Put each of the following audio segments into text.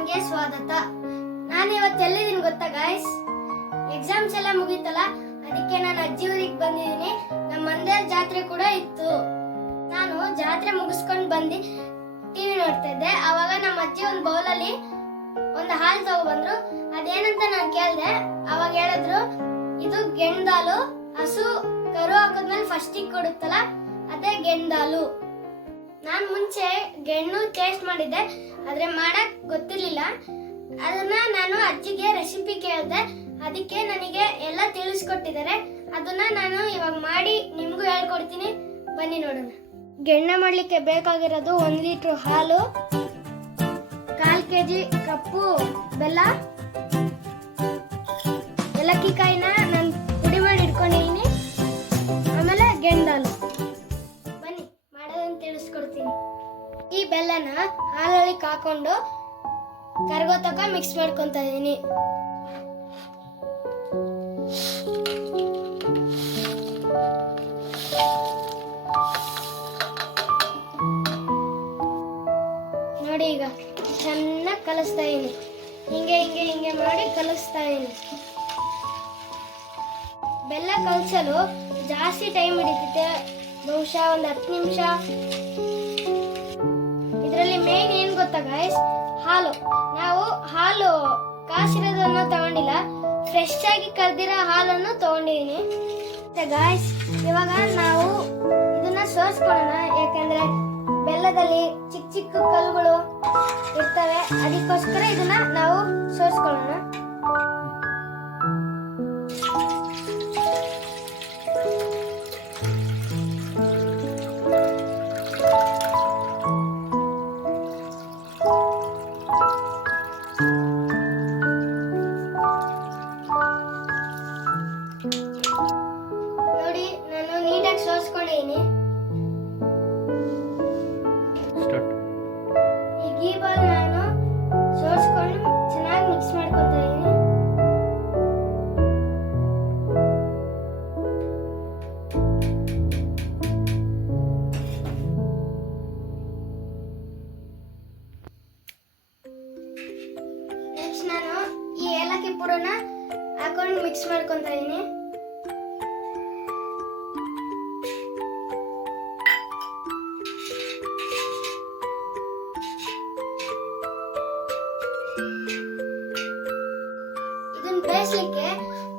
ಚಾನಲ್ಗೆ ಸ್ವಾಗತ. ನಾನು ಇವತ್ತು ಎಲ್ಲಿದ್ದೀನಿ ಗೊತ್ತಾ ಗಾಯ್ಸ್? ಎಕ್ಸಾಮ್ಸ್ ಎಲ್ಲ ಮುಗೀತಲ್ಲ, ಅದಕ್ಕೆ ನಾನು ಅಜ್ಜಿ ಊರಿಗೆ ಬಂದಿದ್ದೀನಿ. ನಮ್ಮ ಮಂಡ್ಯದ ಜಾತ್ರೆ ಕೂಡ ಇತ್ತು. ನಾನು ಜಾತ್ರೆ ಮುಗಿಸ್ಕೊಂಡು ಬಂದು ಟಿವಿ ನೋಡ್ತಾ ಇದ್ದೆ. ಅವಾಗ ನಮ್ಮ ಅಜ್ಜಿ ಒಂದು ಬೌಲಲ್ಲಿ ಒಂದು ಹಾಲು ತಗೊಬಂದ್ರು. ಅದೇನಂತ ನಾನು ಕೇಳಿದೆ. ಅವಾಗ ಹೇಳಿದ್ರು, ಇದು ಗೆಂಡಾಲು. ಹಸು ಕರು ಹಾಕಿದ್ಮೇಲೆ ಫಸ್ಟಿಗೆ ಕೊಡುತ್ತಲ್ಲ, ಅದೇ ಗೆಂಡಾಲು. ನಾನು ಮುಂಚೆ ಗೆಣ್ಣು ಟೇಸ್ಟ್ ಮಾಡಿದ್ದೆ, ಆದ್ರೆ ಮಾಡಕ್ ಗೊತ್ತಿರ್ಲಿಲ್ಲ. ಅದನ್ನ ನಾನು ಅಜ್ಜಿಗೆ ರೆಸಿಪಿ ಕೇಳಿದೆ, ಅದಕ್ಕೆ ನನಗೆ ಎಲ್ಲ ತಿಳಿಸ್ಕೊಟ್ಟಿದ್ದಾರೆ. ಅದನ್ನ ನಾನು ಇವಾಗ ಮಾಡಿ ನಿಮ್ಗೂ ಹೇಳ್ಕೊಡ್ತೀನಿ, ಬನ್ನಿ ನೋಡೋಣ. ಗೆಣ್ಣೆ ಮಾಡ್ಲಿಕ್ಕೆ ಬೇಕಾಗಿರೋದು 1 ಲೀಟರ್ ಹಾಲು, 1/4 kg ಕಪ್ಪು ಬೆಲ್ಲ, ಏಲಕ್ಕಿ ಕಾಯಿನ ನಾನು ಪುಡಿ ಮಾಡಿ ಇಟ್ಕೊಂಡಿದ್ದೀನಿ, ಆಮೇಲೆ ಗೆಂಡಾಲು. ಬನ್ನಿ ಮಾಡೋದನ್ನ ತಿಳಿಸ್ಕೊಡ್ತೀನಿ. ಈ ಬೆಲ್ಲನ ಹಾಲೊಳಗೆ ಹಾಕೊಂಡು ಕರ್ಗೋ ತಕ ಮಿಕ್ಸ್ ಮಾಡ್ಕೊಂತ ಇದೀನಿ. ನೋಡಿ, ಈಗ ಚೆನ್ನಾಗಿ ಕಲಿಸ್ತಾ ಇದೀನಿ. ಹಿಂಗೆ ಹಿಂಗೆ ಹಿಂಗೆ ಮಾಡಿ ಕಲಿಸ್ತಾ ಇದೀನಿ. ಬೆಲ್ಲ ಕಲಸಲು ಜಾಸ್ತಿ ಟೈಮ್ ಹಿಡಿತೈತೆ, ಬಹುಶಃ ಒಂದು 10 ನಿಮಿಷ. ಇದರಲ್ಲಿ ಮೇನ್ ಏನ್ ಗೊತ್ತಾ ಗಾಯ್ಸ್? ಹಾಲು. ನಾವು ಹಾಲು ಕಾಸಿರೋದನ್ನ ತಗೊಂಡಿಲ್ಲ, ಫ್ರೆಶ್ ಆಗಿ ಕರ್ದಿರೋ ಹಾಲನ್ನು ತಗೊಂಡಿದೀನಿ. ಗಾಯ್ಸ್, ಇವಾಗ ನಾವು ಇದನ್ನ ಸೋಸ್ಕೊಳ್ಳೋಣ. ಯಾಕಂದ್ರೆ ಬೆಲ್ಲದಲ್ಲಿ ಚಿಕ್ಕ ಚಿಕ್ಕ ಕಲ್ಲುಗಳು ಇರ್ತವೆ, ಅದಕ್ಕೋಸ್ಕರ ಇದನ್ನ ನಾವು ಸೋಸ್ಕೊಳ್ಳೋಣ. ನೋಡಿ, ನಾನು ನೀಟಾಗಿ ಸೋಸ್ಕೊಂಡಿದ್ದೀನಿ. ಈಗ ಈ ಬಾಲ್ ನಾನು ಸೋಸ್ಕೊಂಡು ಚೆನ್ನಾಗಿ ಮಿಕ್ಸ್ ಮಾಡ್ಕೊತಾ ಇದ್ದೀನಿ. ನೆಕ್ಸ್ಟ್ ನಾನು ಈ ಏಲಕ್ಕಿ ಪುಡಿನ ಹಾಕೊಂಡು ಮಿಕ್ಸ್ ಮಾಡ್ಕೊತಾ ಇದ್ದೀನಿ. ಇದನ್ನ ಬೇಯಿಸ್ಲಿಕ್ಕೆ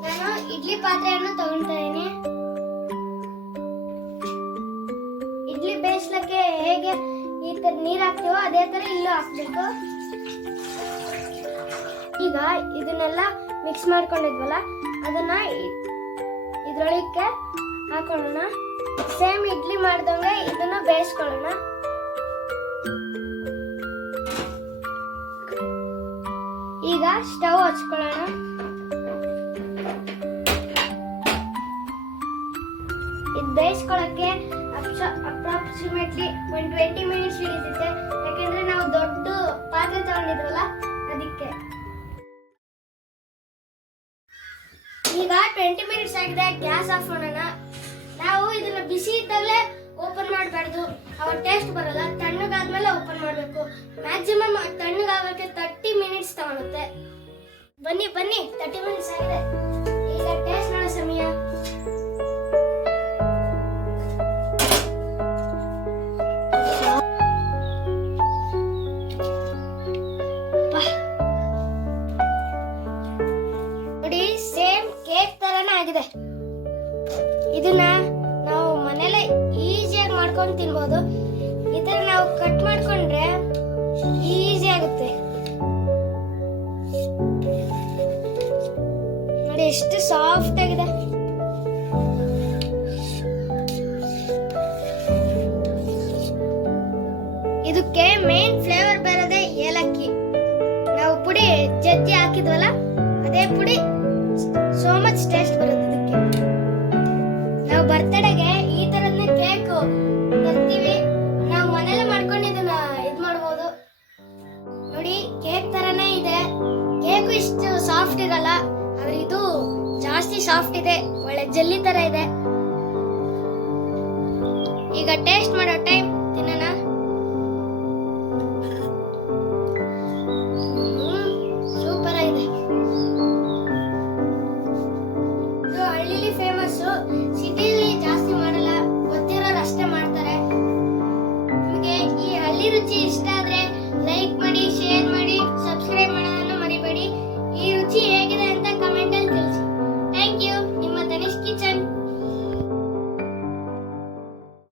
ನಾನು ಇಡ್ಲಿ ಪಾತ್ರೆಯನ್ನು ತಗೊಳ್ತಾ ಇದ್ದೀನಿ. ಇಡ್ಲಿ ಬೇಯಿಸ್ಲಿಕ್ಕೆ ಹೇಗೆ ಈ ತರ ನೀರ್ ಹಾಕ್ತೀವೋ ಅದೇ ತರ ಇಲ್ಲೂ ಹಾಕ್ಬೇಕು. ಈಗ ಇದನ್ನೆಲ್ಲ ಮಿಕ್ಸ್ ಮಾಡ್ಕೊಂಡಿದ್ವಲ್ಲ, ಅದನ್ನ ಇದ್ರೊಳಕ್ಕೆ ಹಾಕೊಳ್ಳೋಣ. ಸೇಮ್ ಇಡ್ಲಿ ಮಾಡ್ದಂಗೆ ಇದನ್ನ ಬೇಯಿಸ್ಕೊಳ್ಳೋಣ. ಈಗ ಸ್ಟವ್ ಹಚ್ಕೊಳ್ಳೋಣ. ಇದು ಬೇಯಿಸ್ಕೊಳ್ಳೋಕ್ಕೆ ಅಪ್ರಾಕ್ಸಿಮೇಟ್ಲಿ 20 ಮಿನಿಟ್ಸ್ ಹಿಡಿತೈತೆ. ಯಾಕೆಂದ್ರೆ ನಾವು ದೊಡ್ಡ ಪಾತ್ರೆ ತಗೊಂಡಿದ್ವಲ್ಲ, ಅದಕ್ಕೆ. ಈಗ 20 ಮಿನಿಟ್ಸ್ ಆಗಿದೆ, ಗ್ಯಾಸ್ ಆಫ್ ಮಾಡೋಣ. ನಾವು ಇದನ್ನ ಬಿಸಿ ಇದ್ದಾಗಲೇ ಓಪನ್ ಮಾಡಬಾರ್ದು, ಅವಾಗ ಟೇಸ್ಟ್ ಬರಲ್ಲ. ತಣ್ಣಗಾದ್ಮೇಲೆ ಓಪನ್ ಮಾಡಬೇಕು. ಮ್ಯಾಕ್ಸಿಮಮ್ ತಣ್ಣಗಾಗಕ್ಕೆ 30 ಮಿನಿಟ್ಸ್ ತಗೊಳುತ್ತೆ. ಬನ್ನಿ 30 ಮಿನಿಟ್ಸ್ ಆಗಿದೆ. ಈಗ ಟೇಸ್ಟ್ ಮಾಡೋ ಸಮಯ. ನೋಡಿ, ಸೇಮ್ ಕೇಕ್ ತರನೇ ಆಗಿದೆ. ಇದನ್ನ ನಾವು ಮನೇಲೆ ಈಸಿಯಾಗಿ ಮಾಡ್ಕೊಂಡು ತಿನ್ಬೋದು. ಈ ತರ ನಾವು ಕಟ್ ಮಾಡ್ಕೊಂಡ್ರೆ ಈಸಿ ಆಗುತ್ತೆ. ನೋಡಿ ಎಷ್ಟು ಸಾಫ್ಟ್ ಆಗಿದೆ. ಇದಕ್ಕೆ ಮೇನ್ ಫ್ಲೇವರ್ ಬರೋದೇ ಏಲಕ್ಕಿ. ನಾವು ಪುಡಿ ಜಜ್ಜಿ ಹಾಕಿದ್ವಲ್ಲ, ಅದೇ ಪುಡಿ ಸೋ ಮಚ್ ಟೇಸ್ಟ್ ಬರುತ್ತೆ ಇದಕ್ಕೆ. ನಾವು ಬರ್ತಡೆಗೆ ಈ ತರನೇ ಕೇಕ್ ತರ್ತೀವಿ. ನಾವು ಮನೇಲೆ ಮಾಡ್ಕೊಂಡು ಇದನ್ನ ಇದ್ ಮಾಡ್ಬೋದು. ನೋಡಿ, ಕೇಕ್ ತರನೇ ಇದೆ. ಕೇಕು ಇಷ್ಟು ಸಾಫ್ಟ್ ಇರಲ್ಲ, ಆದ್ರೆ ಇದು ಜಾಸ್ತಿ ಸಾಫ್ಟ್ ಇದೆ, ಒಳ್ಳೆ ಜೆಲ್ಲಿ ತರ ಇದೆ. ಈಗ ಟೇಸ್ಟ್ ಮಾಡೋ ಟೈಮ್.